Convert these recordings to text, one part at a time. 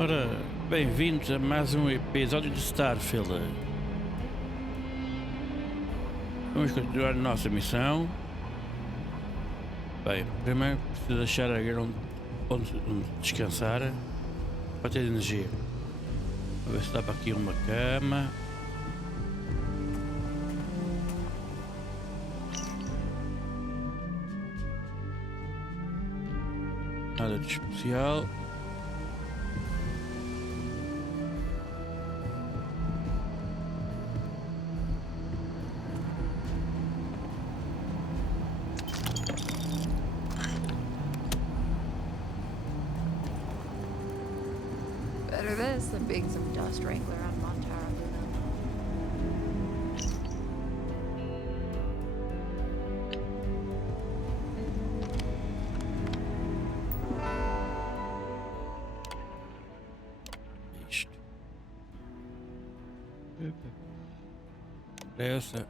Ora, bem-vindos a mais um episódio de Starfield. Vamos continuar a nossa missão. Bem, primeiro preciso achar onde descansar para ter energia. Vou ver se dá para aqui uma cama. Nada de especial. Better this than being some dust wrangler on unparalleled. Isto. Interessa.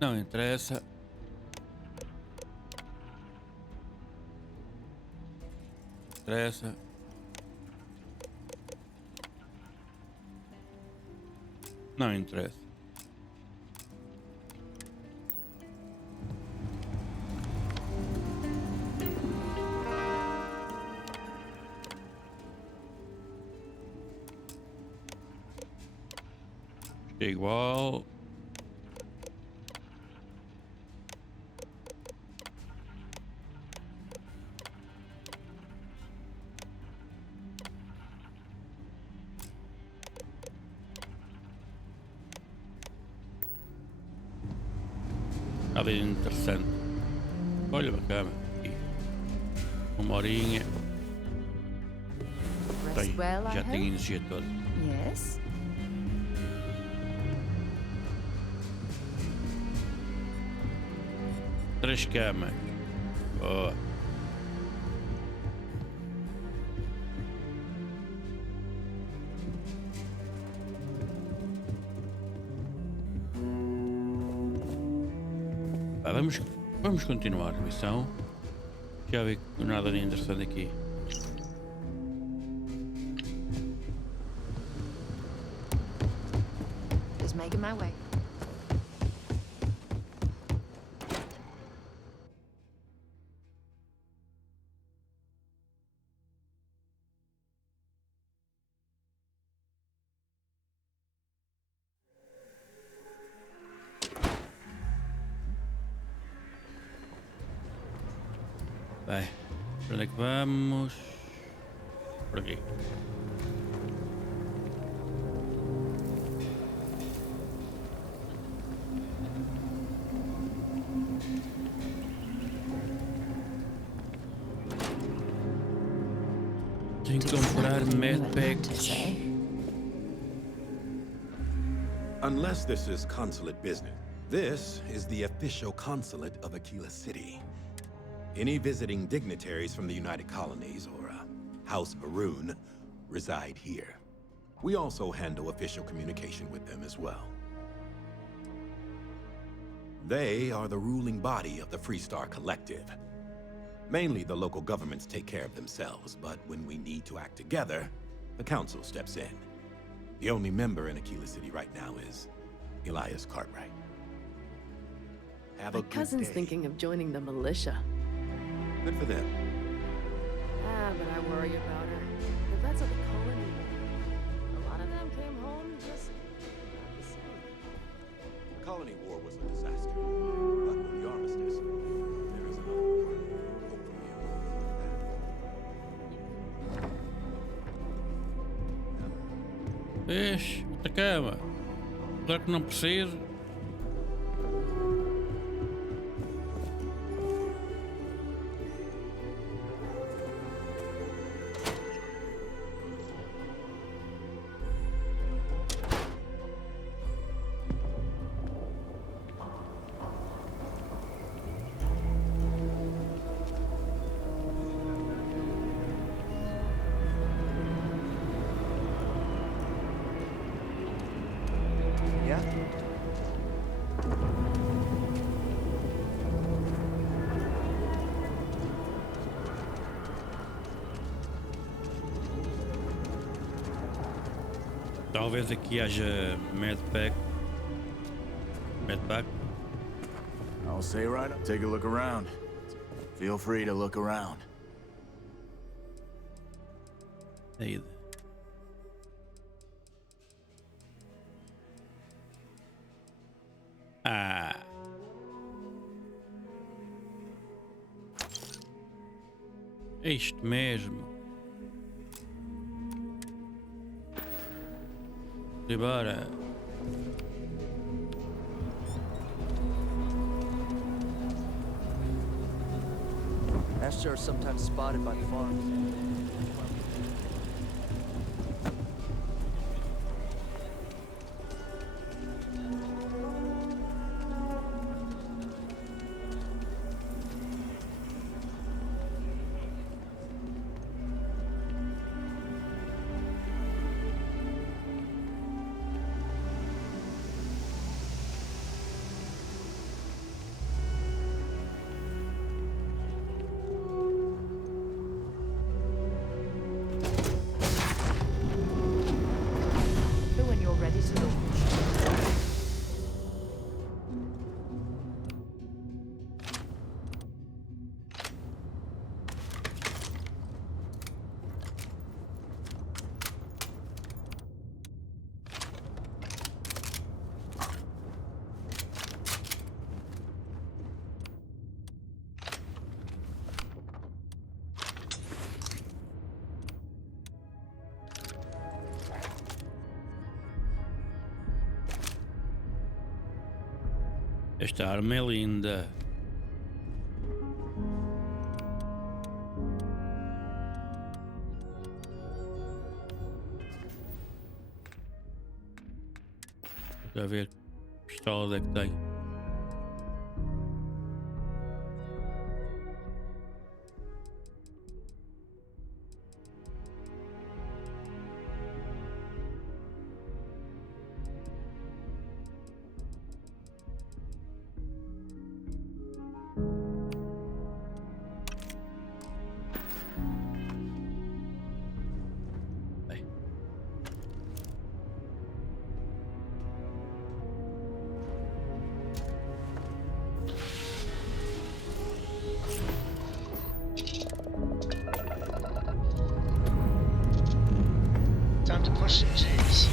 Não interessa. Interessa. Não interessa. É igual. Nada de interessante. Olha, bacana. Aqui. Uma horinha. Rest well, I Já hope? tenho energia toda. Yes. Três camas. Boa. Pá, vamos continuar a missão. Já vi que nada de interessante aqui. Just making my way. Bem, para onde é que vamos? Por aqui. Tenho que comprar medpacks. Unless this is consulate business, this is the official consulate of Aquila City. Any visiting dignitaries from the United Colonies or House Varun reside here. We also handle official communication with them as well. They are the ruling body of the Freestar Collective. Mainly the local governments take care of themselves, but when we need to act together, the council steps in. The only member in Aquila City right now is Elias Cartwright. Have a My good cousin's day. thinking of joining the militia. Good for them. But I worry about her. The vets of the colony. A lot of them came home just not the same. The Colony War was a disaster. But with the armistice, there is another war. Hope for you. Ixi, outra cama. Claro que não preciso. Yeah? Talvez aqui haja medpack. Medpack. I'll say right up. Take a look around. Feel free to look around. Aí. Ah. É isto mesmo. Embora. Ashtar are sometimes spotted by farms. When you're ready to launch. Esta arma é linda. Deixa eu ver que pistola é que tem. Time to push some G's.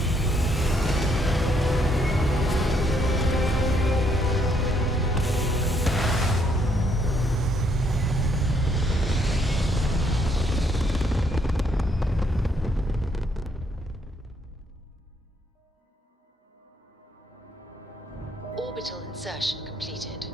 Orbital insertion completed.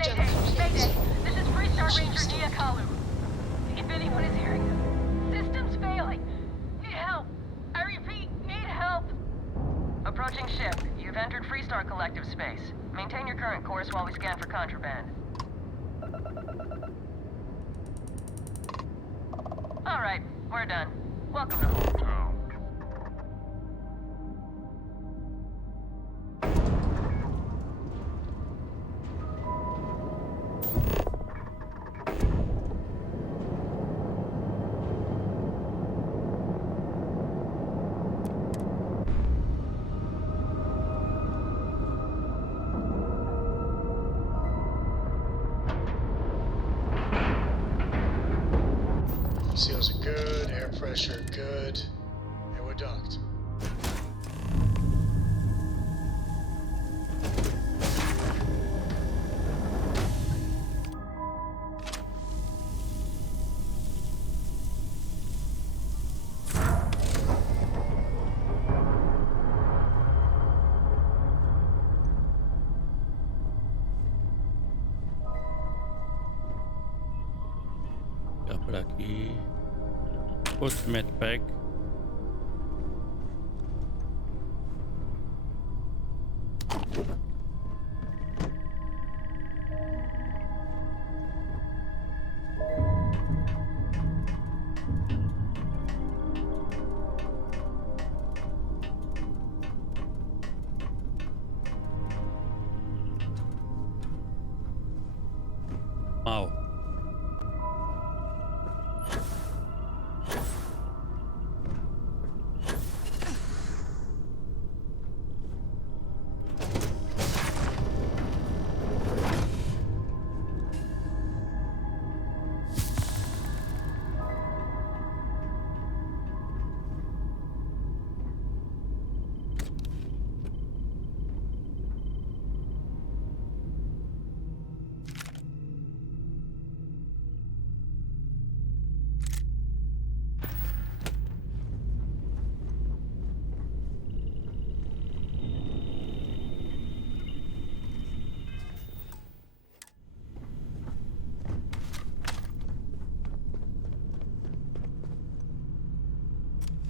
Jump complete. This is Freestar Ranger Nia Kalu. If anyone is hearing this, system's failing. Need help. I repeat, need help. Approaching ship. You've entered Freestar Collective space. Maintain your current course while we scan for contraband. All right, we're done. Welcome to Hometown. Seals are good, air pressure good, and we're docked. Já por aqui. Outro medpack.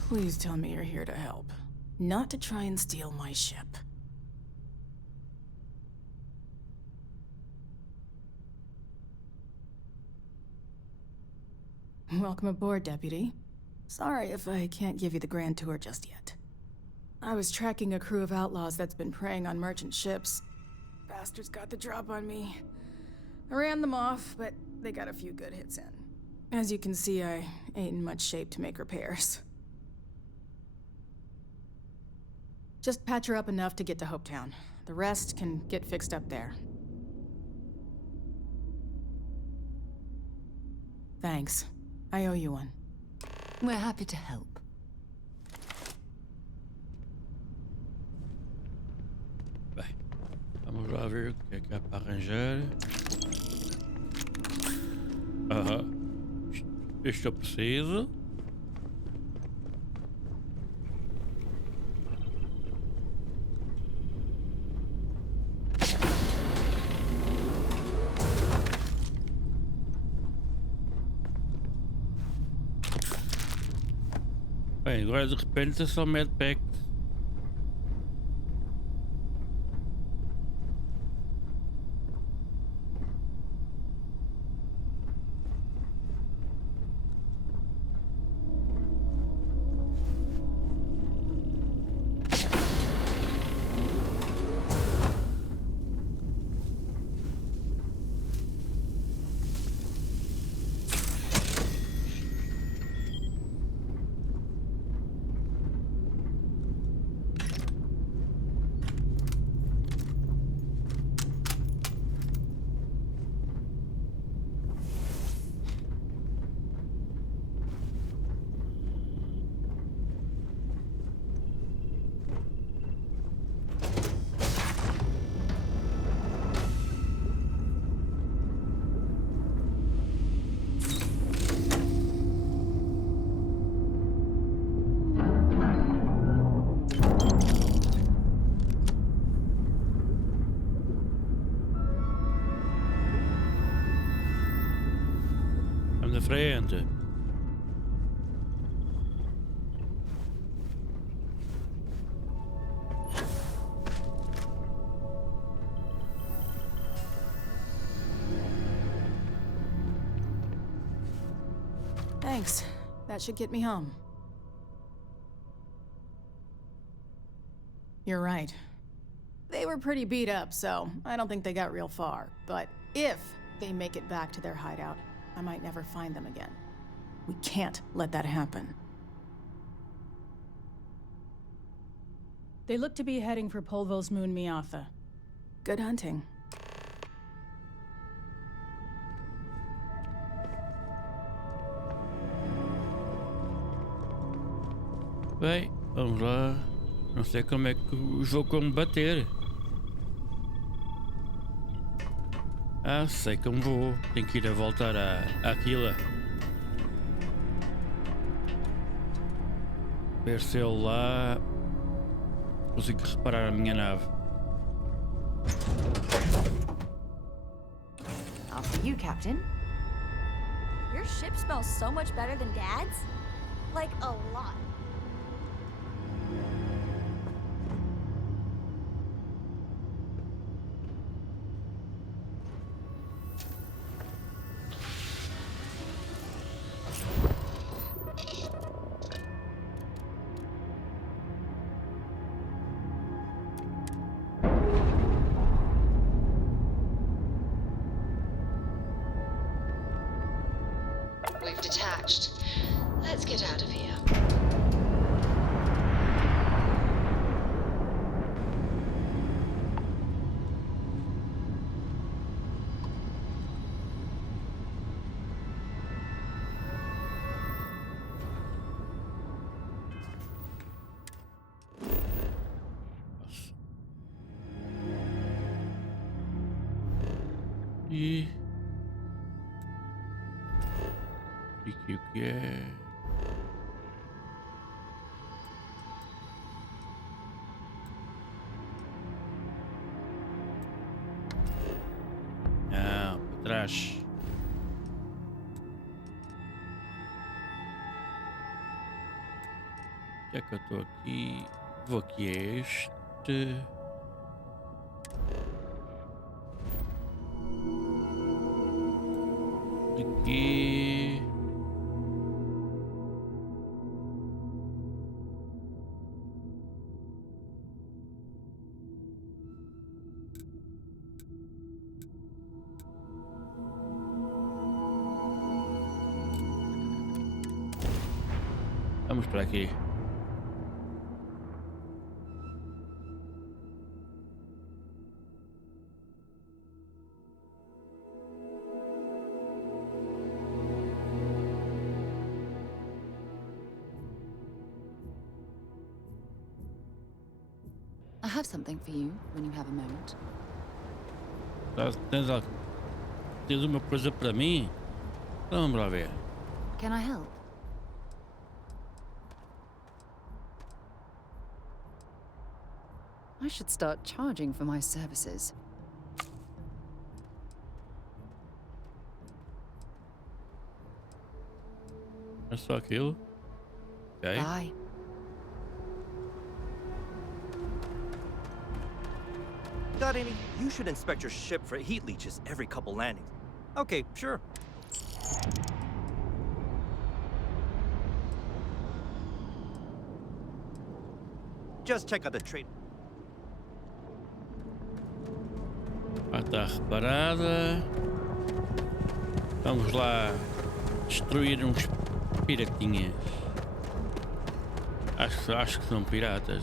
Please tell me you're here to help, not to try and steal my ship. Welcome aboard, Deputy. Sorry if I can't give you the grand tour just yet. I was tracking a crew of outlaws that's been preying on merchant ships. Bastards got the drop on me. I ran them off, but they got a few good hits in. As you can see, I ain't in much shape to make repairs. Just patch her up enough to get to Hopetown. The rest can get fixed up there. Thanks. I owe you one. We're happy to help. Bem, vamos lá ver o que é que há para arranjar. Isto eu preciso. Bem, agora de repente é só medpack. De frente. Thanks. That should get me home. You're right. They were pretty beat up, so I don't think they got real far. But if they make it back to their hideout, I might never find them again. We can't let that happen. They look to be heading for Polvo's moon Miatha. Good hunting. Bem, vamos lá. Não sei como é que os vou combater. Ah, sei como vou. Tenho que ir a voltar àquilo. Ver se eu lá consigo reparar a minha nave. After you, Captain. Your ship smells so much better than Dad's? Like, a lot. We've detached. Let's get out of here. E aqui o que é? Ah, para trás. Já que eu estou aqui, vou aqui a este. Aqui. Vamos para aqui. I have something for you when you have a moment. Tens uma coisa para mim? Então vamos lá ver. Can I help? I should start charging for my services. É só aquilo? Ok. Bye. Got any? You should inspect your ship for heat leeches every couple landings. Okay, sure. Just check out the trade. Está reparada. Vamos lá destruir uns piratinhas. Acho que são piratas.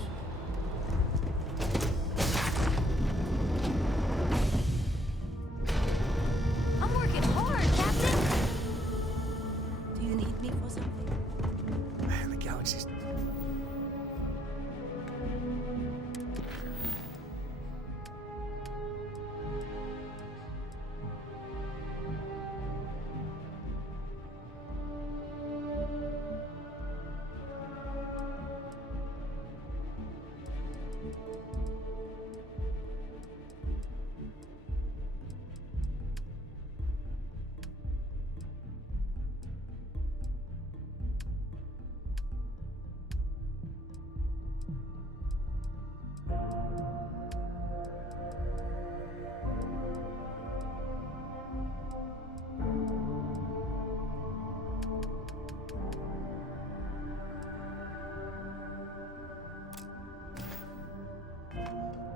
I'm working hard, Captain. Do you need me for something? Man, the galaxy's...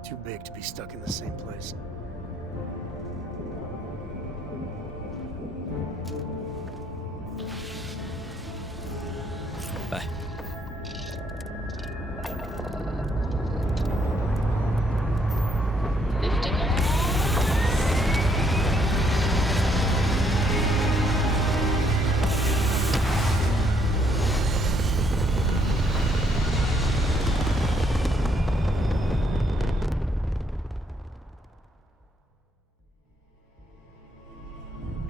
Too big to be stuck in the same place. Vai. Lifting off.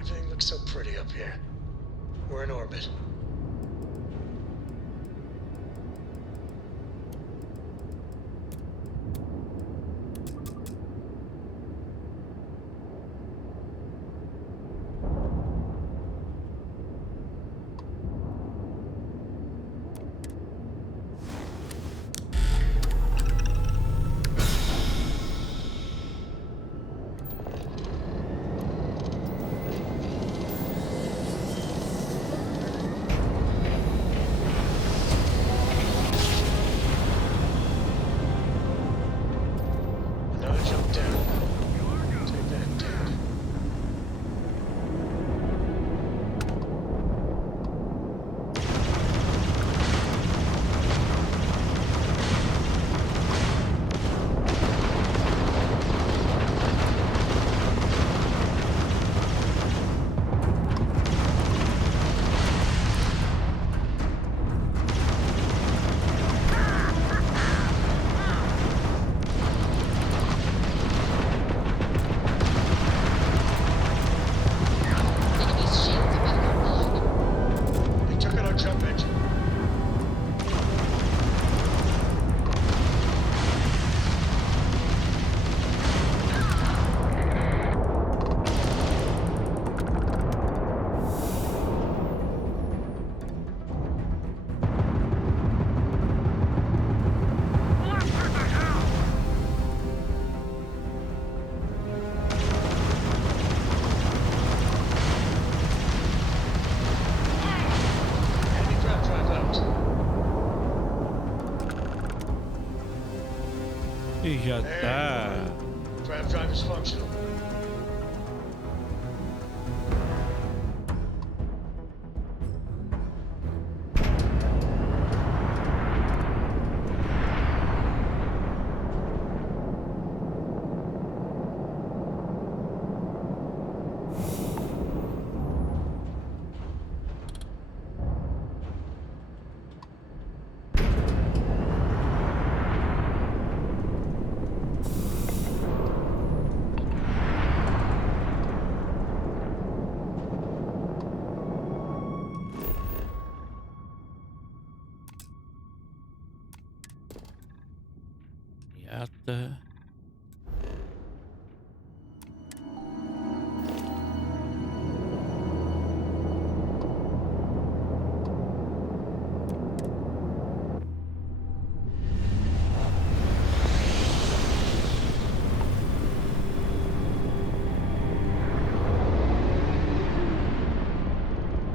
Everything looks so pretty up here. We're in orbit. E já tá. Drive is functional. Yata.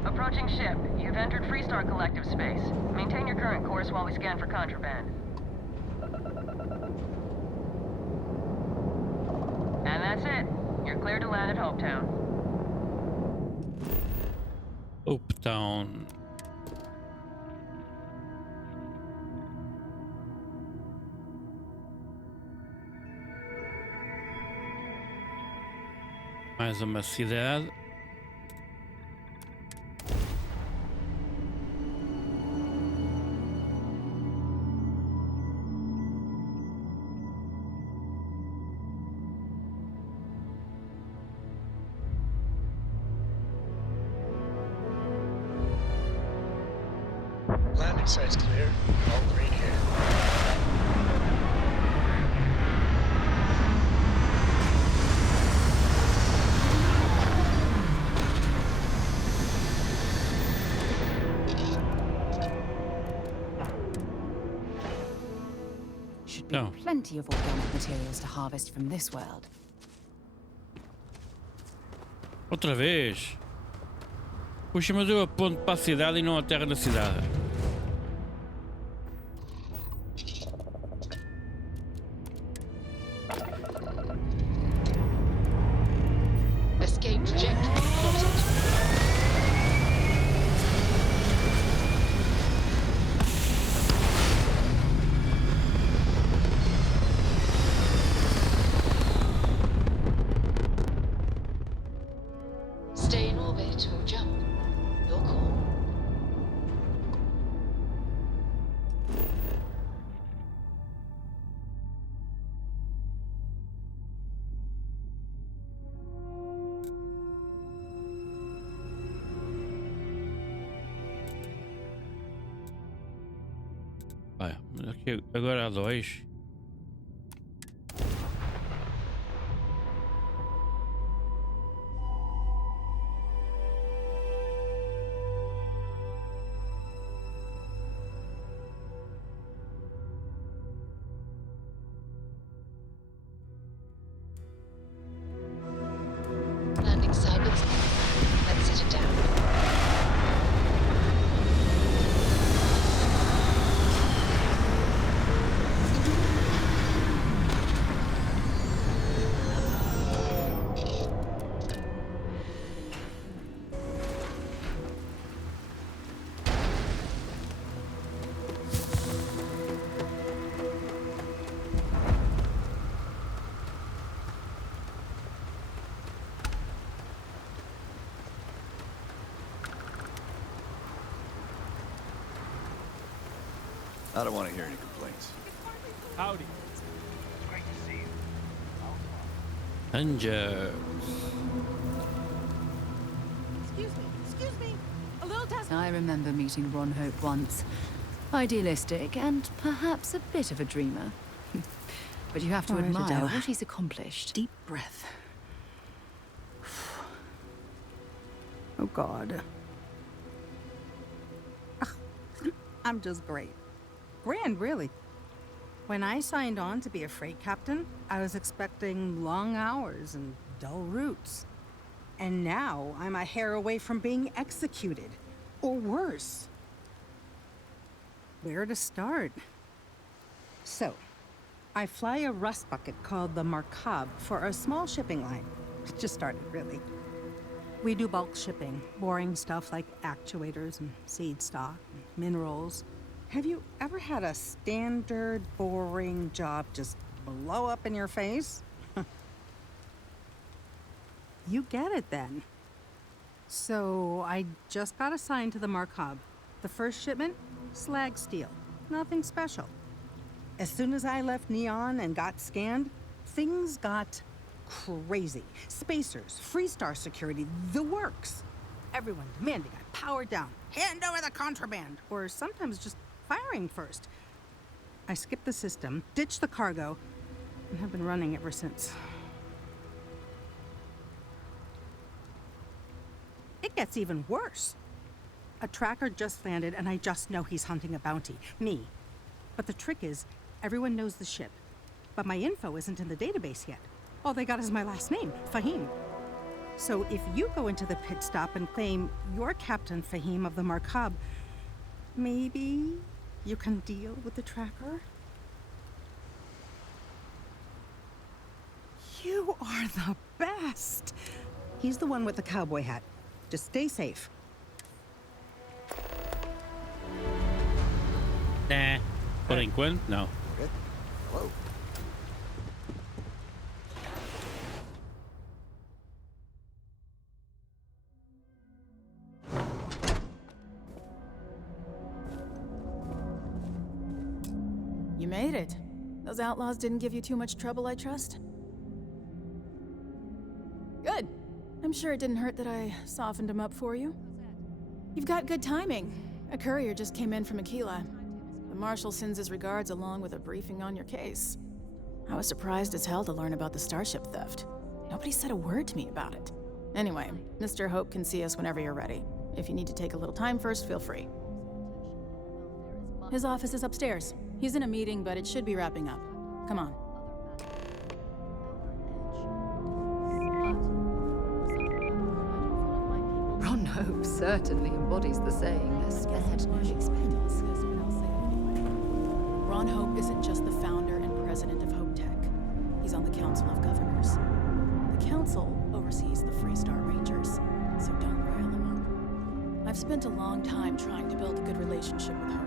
Approaching ship. You've entered Freestar Collective space. Maintain your current course while we scan for contraband. And that's it. You're cleared to land at Hopetown. Hopetown. Mais uma cidade. Landing site's clear. All green here. Should be No. plenty of organic materials to harvest from this world. Outra vez. Puxa, mas eu aponto para a cidade e não aterro na cidade. Escape trajectory plotted. Stay in orbit or jump. Your call. Olha, aqui agora há dois. Landing site looks good. Let's set it down. I don't want to hear any complaints. Howdy. Danger. Excuse me. A little test. I remember meeting Ron Hope once. Idealistic and perhaps a bit of a dreamer. But you have to All right, admire Adele. what he's accomplished. Deep breath. Oh, God. I'm just great. Grand, really. When I signed on to be a freight captain, I was expecting long hours and dull routes. And now I'm a hair away from being executed. Or worse. Where to start? So, I fly a rust bucket called the Markab for a small shipping line. It just started, really. We do bulk shipping, boring stuff like actuators and seed stock, and minerals. Have you ever had a standard, boring job just blow up in your face? You get it then. So I just got assigned to the Markab. The first shipment, slag steel. Nothing special. As soon as I left Neon and got scanned, things got crazy. Spacers, Freestar security, the works. Everyone demanding I power down, hand over the contraband, or sometimes just firing first. I skipped the system, ditched the cargo, and have been running ever since. It gets even worse. A tracker just landed, and I just know he's hunting a bounty. Me. But the trick is, everyone knows the ship. But my info isn't in the database yet. All they got is my last name, Fahim. So if you go into the pit stop and claim you're Captain Fahim of the Markab, maybe you can deal with the tracker? You are the best! He's the one with the cowboy hat. Just stay safe. Nah. Delinquent? No. Okay. Hello. You made it. Those outlaws didn't give you too much trouble, I trust? Good. I'm sure it didn't hurt that I softened them up for you. You've got good timing. A courier just came in from Aquila. The Marshal sends his regards along with a briefing on your case. I was surprised as hell to learn about the starship theft. Nobody said a word to me about it. Anyway, Mr. Hope can see us whenever you're ready. If you need to take a little time first, feel free. His office is upstairs. He's in a meeting, but it should be wrapping up. Come on. Ron Hope certainly embodies the saying, spared no expense. Ron Hope isn't just the founder and president of Hope Tech. He's on the Council of Governors. The Council oversees the Freestar Rangers, so don't rile him up. I've spent a long time trying to build a good relationship with Hope.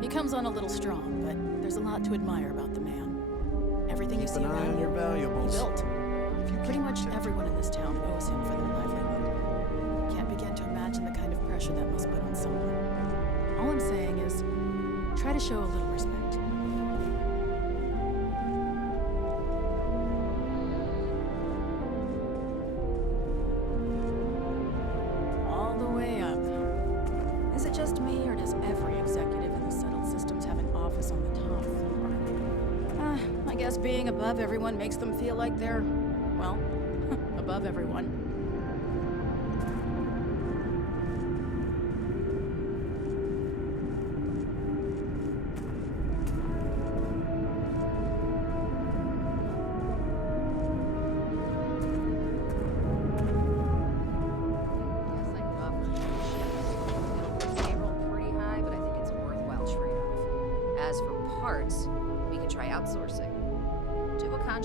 He comes on a little strong, but there's a lot to admire about the man. Everything you see around you, he built. Pretty much everyone in this town owes him for their livelihood. Can't begin to imagine the kind of pressure that must put on someone. All I'm saying is, try to show a little respect. All the way up. Is it just me, or does every executive in the settled systems have an office on the top floor? I guess being above everyone makes them feel like they're, well, above everyone.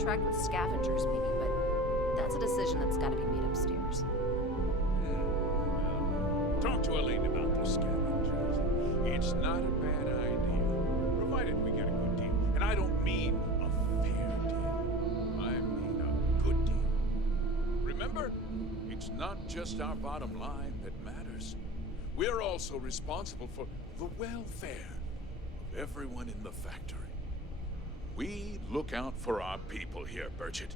With scavengers, maybe, but that's a decision that's got to be made upstairs. Talk to Elaine about the scavengers. It's not a bad idea, provided we get a good deal. And I don't mean a fair deal. I mean a good deal. Remember, it's not just our bottom line that matters. We're also responsible for the welfare of everyone in the factory. We look out for our people here, Burchett.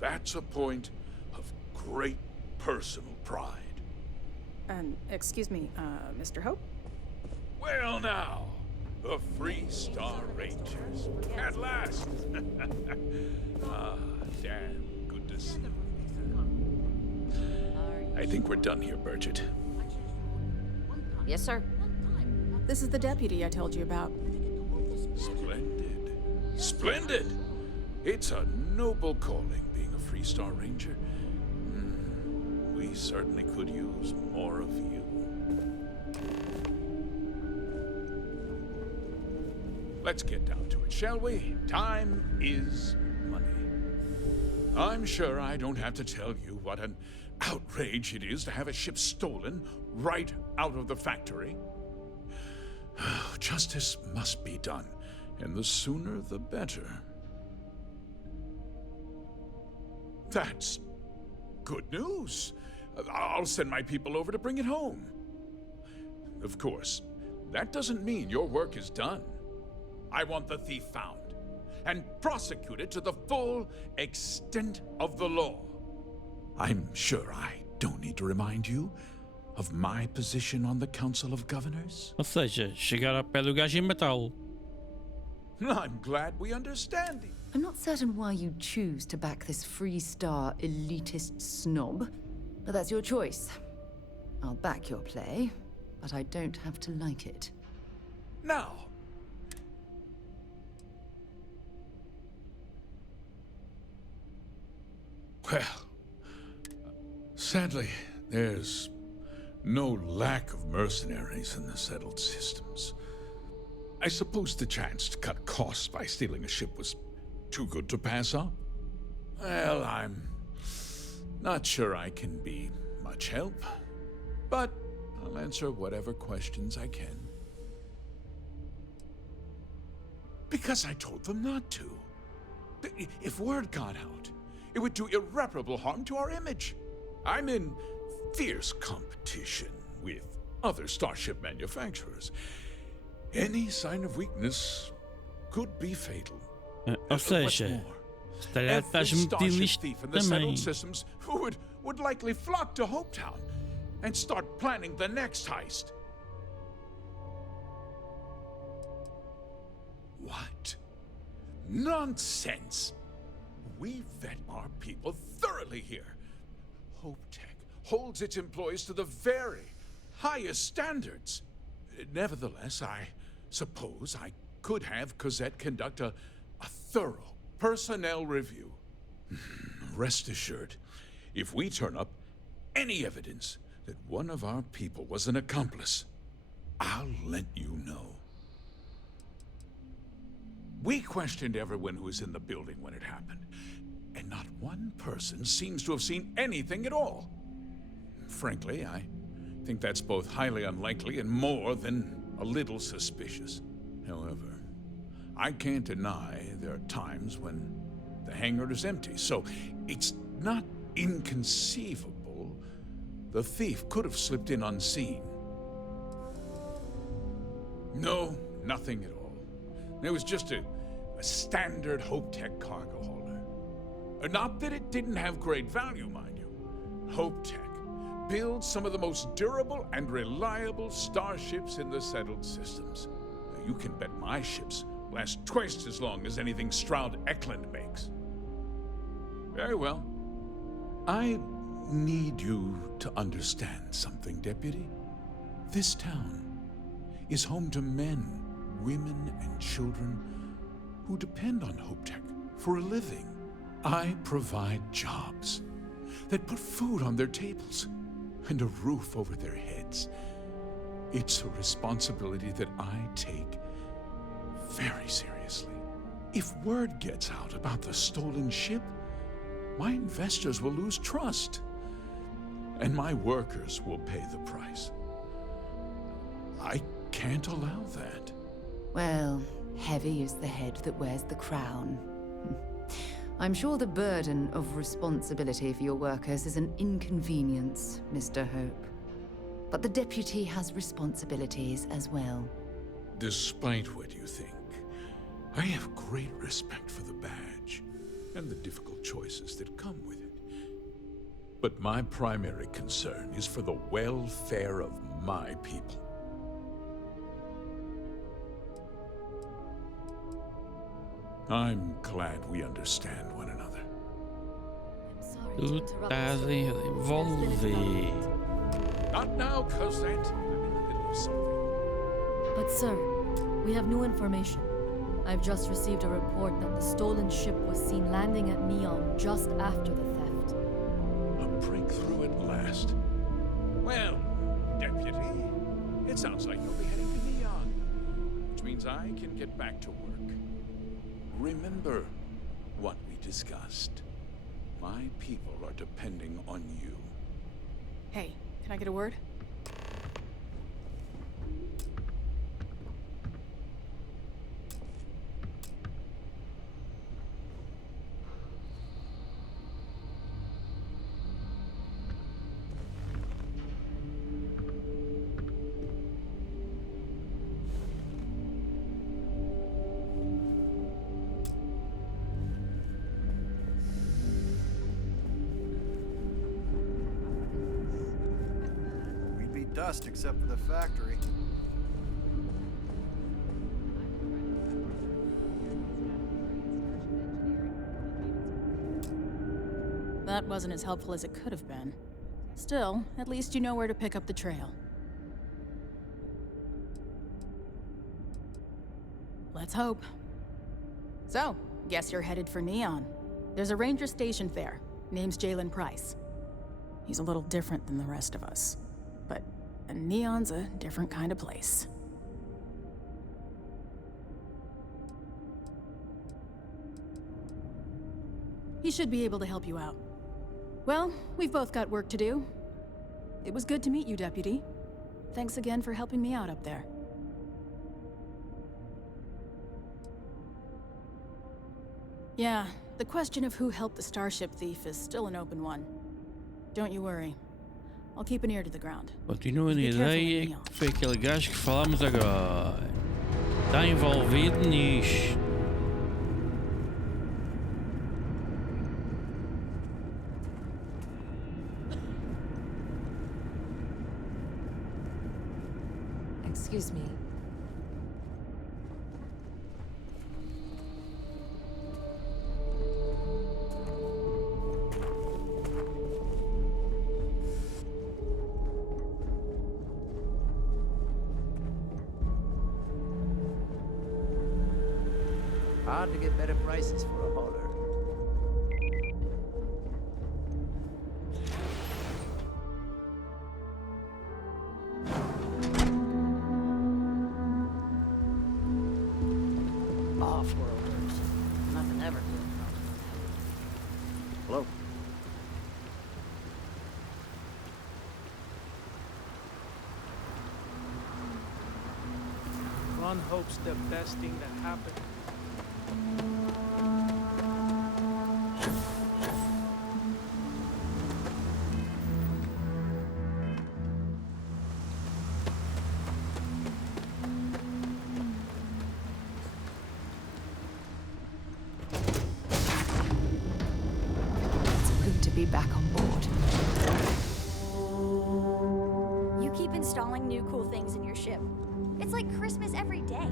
That's a point of great personal pride. Excuse me, Mr. Hope? Well now, the Freestar Rangers. At last! Ah, damn, good to see you. I think we're done here, Burchett. Yes, sir. This is the deputy I told you about. Splendid. Splendid! It's a noble calling, being a Freestar Ranger. We certainly could use more of you. let's get down to it, shall we? Time is money. I'm sure I don't have to tell you what an outrage it is to have a ship stolen right out of the factory. Justice must be done, and the sooner the better. That's good news. I'll send my people over to bring it home. Of course, that doesn't mean your work is done. I want the thief found and prosecuted to the full extent of the law. I'm sure I don't need to remind you of my position on the Council of Governors. Ou seja, chegar ao pé do gajo e matá-lo. I'm glad we understand it. I'm not certain why you choose to back this Freestar elitist snob, but that's your choice. I'll back your play, but I don't have to like it. Now, well, sadly, there's no lack of mercenaries in the settled systems. I suppose the chance to cut costs by stealing a ship was too good to pass up. Well, I'm not sure I can be much help, but I'll answer whatever questions I can. Because I told them not to. If word got out, it would do irreparable harm to our image. I'm in fierce competition with other starship manufacturers. Any sign of weakness could be fatal. Ou seja, se calhar estás metido nisto também. Systems would likely flock to Hopetown and start planning the next heist. What? Nonsense! We vet our people thoroughly here. Hopetech holds its employees to the very highest standards. Nevertheless, I suppose I could have Cosette conduct a thorough personnel review. Rest assured, if we turn up any evidence that one of our people was an accomplice, I'll let you know. We questioned everyone who was in the building when it happened, and not one person seems to have seen anything at all. Frankly, I think that's both highly unlikely and more than a little suspicious. However, I can't deny there are times when the hangar is empty, so it's not inconceivable the thief could have slipped in unseen. No, nothing at all. It was just a standard Hopetech cargo holder. Not that it didn't have great value, mind you. Hopetech builds some of the most durable and reliable starships in the settled systems. You can bet my ships last twice as long as anything Stroud Eklund makes. Very well. I need you to understand something, Deputy. This town is home to men, women, and children who depend on Hopetech for a living. I provide jobs that put food on their tables and a roof over their heads. It's a responsibility that I take very seriously. If word gets out about the stolen ship, my investors will lose trust, and my workers will pay the price. I can't allow that. Well, heavy is the head that wears the crown. I'm sure the burden of responsibility for your workers is an inconvenience, Mr. Hope. But the deputy has responsibilities as well. Despite what you think, I have great respect for the badge and the difficult choices that come with it. But my primary concern is for the welfare of my people. I'm glad we understand one another. Tu estás envolvido. Not now, Cosette. I'm in the middle of something. But sir, we have new information. I've just received a report that the stolen ship was seen landing at Neon just after the theft. A breakthrough at last. Well, Deputy, it sounds like you'll be heading to Neon, which means means I can get back to work. Remember what we discussed. My people are depending on you. Hey, can I get a word? Dust except for the factory. That wasn't as helpful as it could have been. Still, at least you know where to pick up the trail. Let's hope. So, guess you're headed for Neon. There's a ranger stationed there. Name's Jalen Price. He's a little different than the rest of us. But Neon's a different kind of place. He should be able to help you out. Well, we've both got work to do. It was good to meet you, Deputy. Thanks again for helping me out up there. Yeah, the question of who helped the Starship thief is still an open one. Don't you worry. I'll keep an ear to the ground. Continuo na ideia que foi aquele gajo que falámos agora. Está envolvido nisto. Excuse me. Hard to get better prices for a hauler. Off-worlders. Nothing ever good. Hello. One hopes the best thing that happened. It's good to be back on board. You keep installing new cool things in your ship. It's like Christmas every day.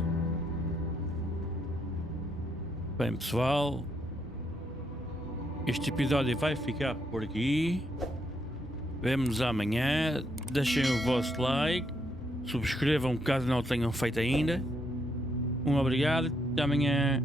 Bem, pessoal, este episódio vai ficar por aqui. Vemo-nos amanhã. Deixem o vosso like, subscrevam caso não o tenham feito ainda. Um obrigado, até amanhã.